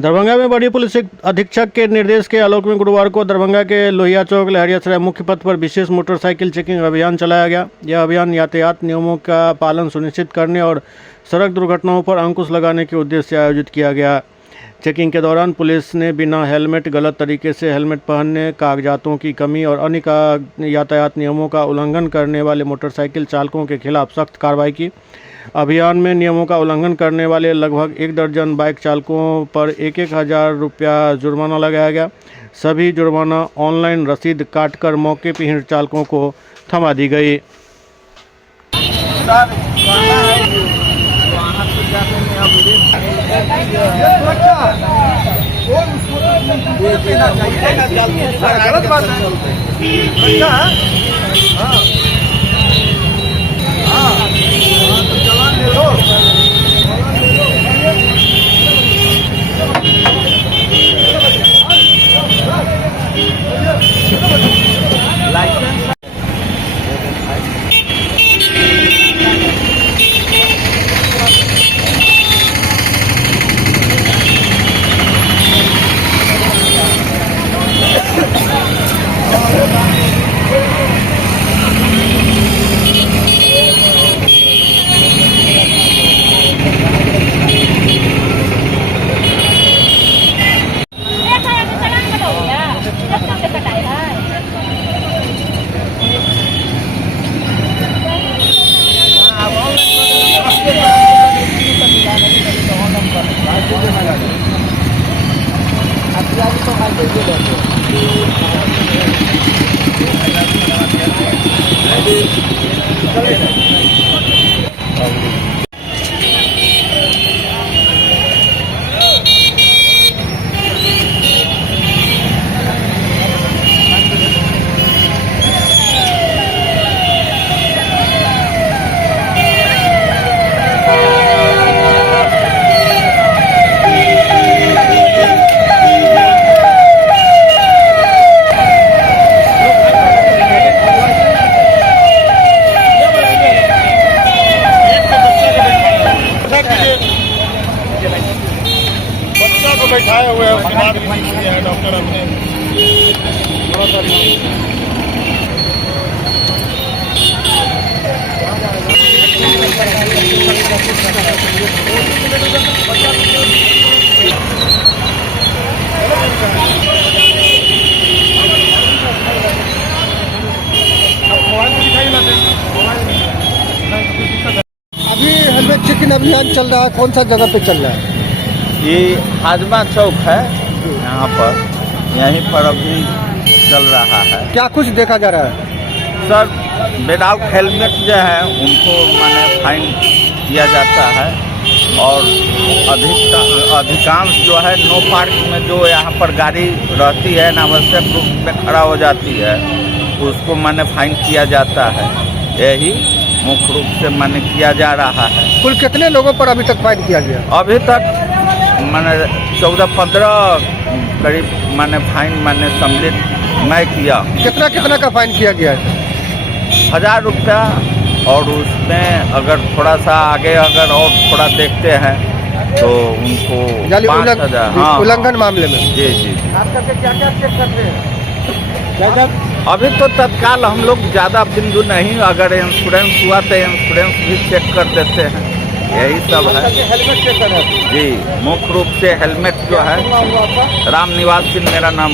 दरभंगा में बड़ी पुलिस अधीक्षक के निर्देश के आलोक में गुरुवार को दरभंगा के लोहिया चौक लहरियासराय मुख्य पथ पर विशेष मोटरसाइकिल चेकिंग अभियान चलाया गया। यह अभियान यातायात नियमों का पालन सुनिश्चित करने और सड़क दुर्घटनाओं पर अंकुश लगाने के उद्देश्य से आयोजित किया गया। चेकिंग के दौरान पुलिस ने बिना हेलमेट, गलत तरीके से हेलमेट पहनने, कागजातों की कमी और अन्य यातायात नियमों का उल्लंघन करने वाले मोटरसाइकिल चालकों के खिलाफ सख्त कार्रवाई की। अभियान में नियमों का उल्लंघन करने वाले लगभग 1 दर्जन बाइक चालकों पर 1,000 रुपया जुर्माना लगाया गया। सभी जुर्माना ऑनलाइन रसीद काटकर मौके पर ही चालकों को थमा दी गई। बैठाए हुए हैं डॉक्टर अपने थोड़ा सा अभी हेलमेट चेकिंग अभियान चल रहा है, कौन सा जगह पे चल रहा है? ये हाजमा चौक है, यहाँ पर यहीं पर अभी चल रहा है। क्या कुछ देखा जा रहा है? सर, विदाउट हेलमेट जो है उनको माने फाइन किया जाता है और अधिकांश जो है नो पार्क में जो यहाँ पर गाड़ी रहती है अनावश्यक रूप में खड़ा हो जाती है उसको माने फाइन किया जाता है। यही मुख्य रूप से माने किया जा रहा है। कुल कितने लोगों पर अभी तक फाइन किया गया? अभी तक मैंने 14-15 करीब मैंने फाइन मैंने सम्मिलित मैं किया। कितना का फाइन किया गया है? 1000 रुपया, और उसमें अगर थोड़ा सा आगे अगर और थोड़ा देखते हैं तो उनको 5,000। हाँ, उल्लंघन मामले में। जी जी। आप करके क्या चेक करते हैं? अभी तो तत्काल हम लोग ज़्यादा बिंदु नहीं, अगर इंश्योरेंस हुआ तो इंश्योरेंस भी चेक कर देते हैं, यही सब है। हेलमेट चेक कर रहे हैं? जी, मुख्य रूप से हेलमेट जो है। राम निवास सिंह मेरा नाम।